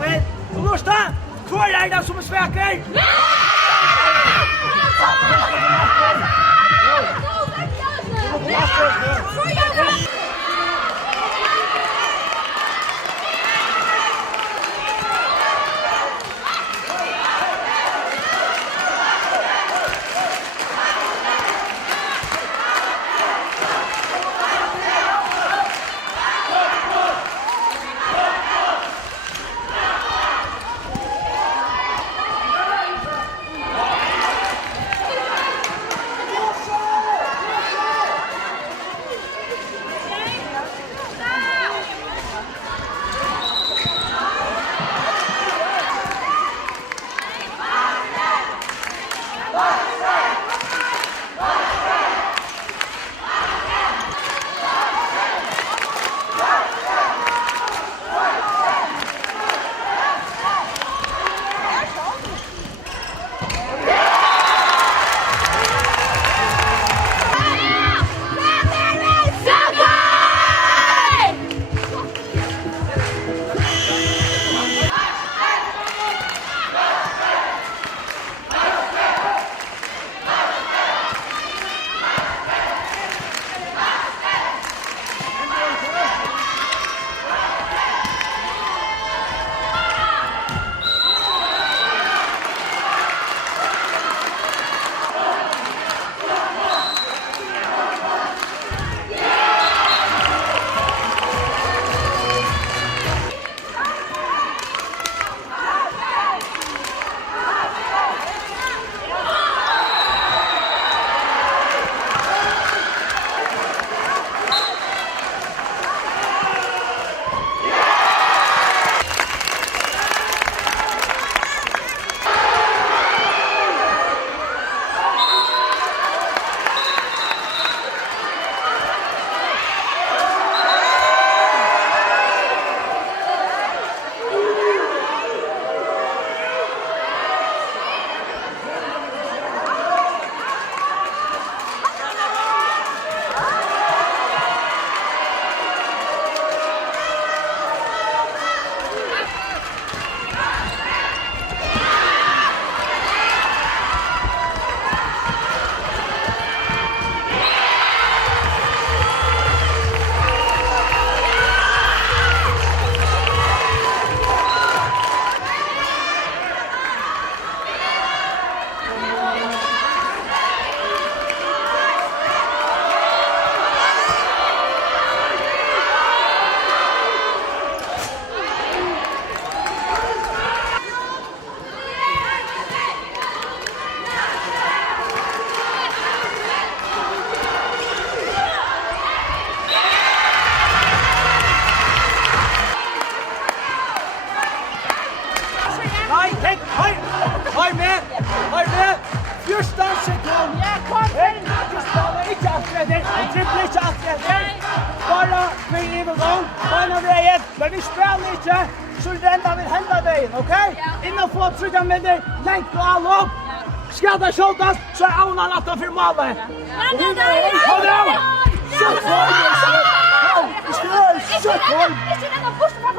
vel. Og lorsta, hvor det som sveker? Hør med! 14 sekunder! Ja, kom til! Du spiller ikke akkurat, du tripper ikke akkurat. Bare vi er i gang, bare når vi er igjen. Men vi spiller ikke, så renner vi hender veien, ok? Innan få trykker med deg, lengt på alle opp. Skal det skjoltes, så er avnen at han får male. Hold deg av! Kjøtt for! Ikke denne borste